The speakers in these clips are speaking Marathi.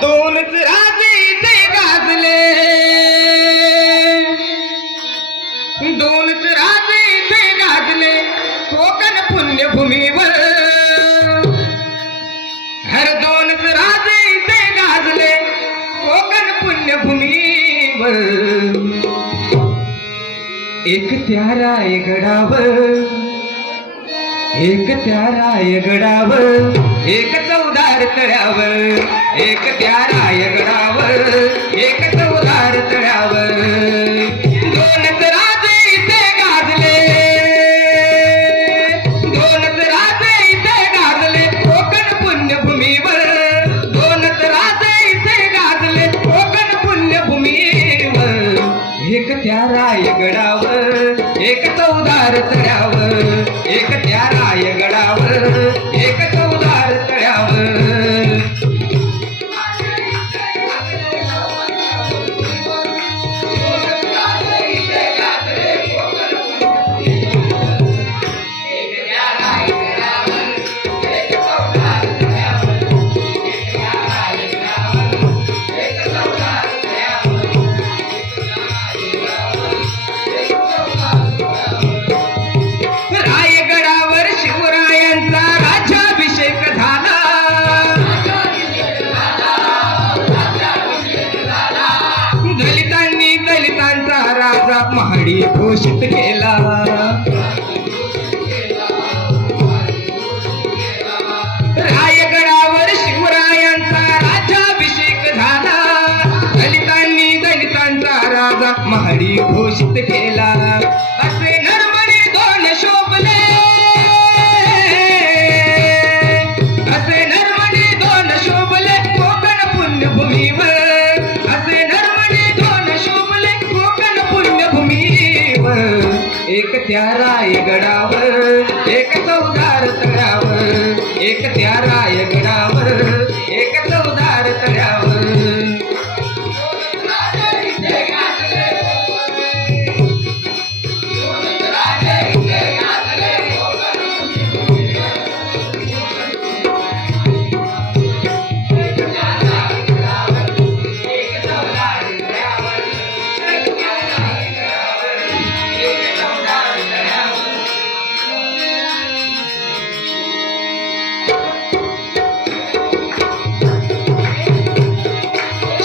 दोनच राजे इथे गाजले, दोनच राजे इथे गाजले कोकण पुण्यभूमीवर. हर दोनच राजे इथे गाजले कोकण पुण्यभूमीवर. एक त्या रायगडावर, एक त्या रायगडावर, एक चौदार तळ्यावर, एक त्या रायगडावर, एक चौदार तळ्यावर. दोनच राजे इथे गाजले, दोनच राजे इथे गाजले कोकण पुण्यभूमीवर. दोनच राजे इथे गाजले कोकण पुण्यभूमीवर. एक त्या रायगडावर, एक चौदार तळ्यावर, एक त्या रायगडावर, एक चौदार तळ्यावर. रायगडावर शिवरायांचा राज्याभिषेक झाला, दलितांनी दलितांचा राजा महाडी घोषित केला. रायगडावर शिवरायांचा राज्याभिषेक झाला, दलितांनी दलितांचा राजा महाडी घोषित केला. असे नरमणी दोन शोभले, असे नरमणी दोन शोभले कोकण पुण्यभूमीवर. असे नरमणी दोन शोभले कोकण पुण्यभूमीवर. एक त्या रायगडावर, एक चौदार तळ्यावर, एक त्या रायगडावर, एक चौदार तळ्यावर.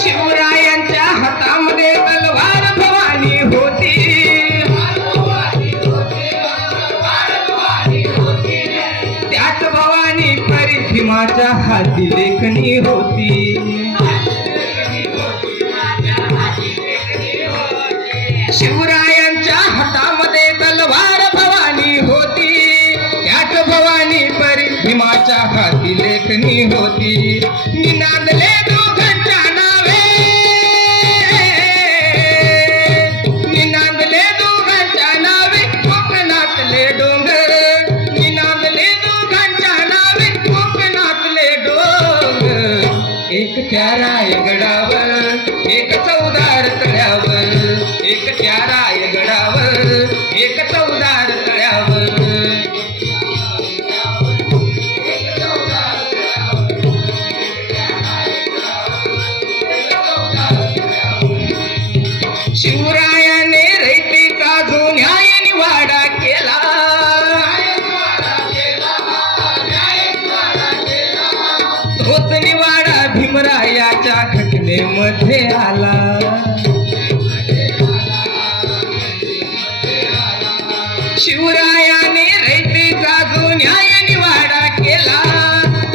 शिवरायांच्या हातामध्ये तलवार भवानी होती, त्याच भवानी परी भीमाच्या हाती लेखणी होती. शिवरायांच्या हातामध्ये तलवार भवानी होती, त्याच भवानी परी भीमाच्या हाती लेखणी होती. निनादले दोघांच्या नावे, निनादले दोघांच्या नावे कोकणातले डोंगर. निनादले दोघांच्या नावे कोकणातले डोंगर. एक त्या रायगडावर, एक चौदार तळ्यावर, एक त्या रायगडावर, एक चौदार तळ्यावर. शिवरायाने रयतेचा जो न्याय निवाडा केला, तोच निवाडा भीमरायाच्या घटनेमध्ये आला. शिवरायाने रयतेचा जो न्याय निवाडा केला,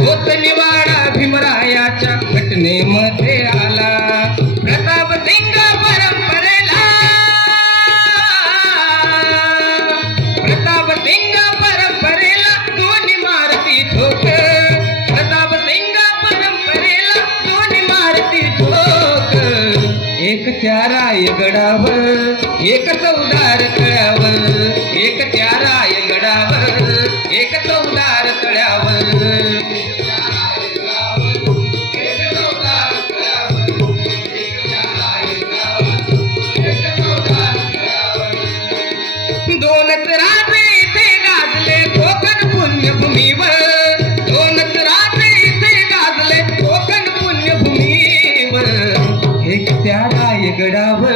तोच निवाडा भीमरायाच्या घटनेमध्ये आला. प्रताप सिंग परंपरेला, प्रताप सिंग परंपरेला दोन्ही मारती ठोक. प्रताप सिंग परंपरेला दोन्ही मारती ठोक. एक त्या रायगडावर, एक चौदार तळ्यावर, एक त्या रायगडावर, एक चौदार तळ्यावर. दोनच राजे इथे गाजले कोकण पुण्य त्या रायगडावर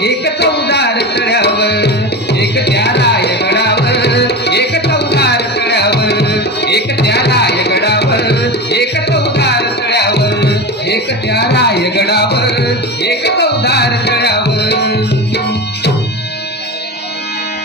एक चौदार तळ्यावर एक त्या रायगडावर एक चौदार तळ्यावर एक त्या रायगडावर एक चौदार तळ्यावर एक त्या रायगडावर एक चौदार तळ्यावर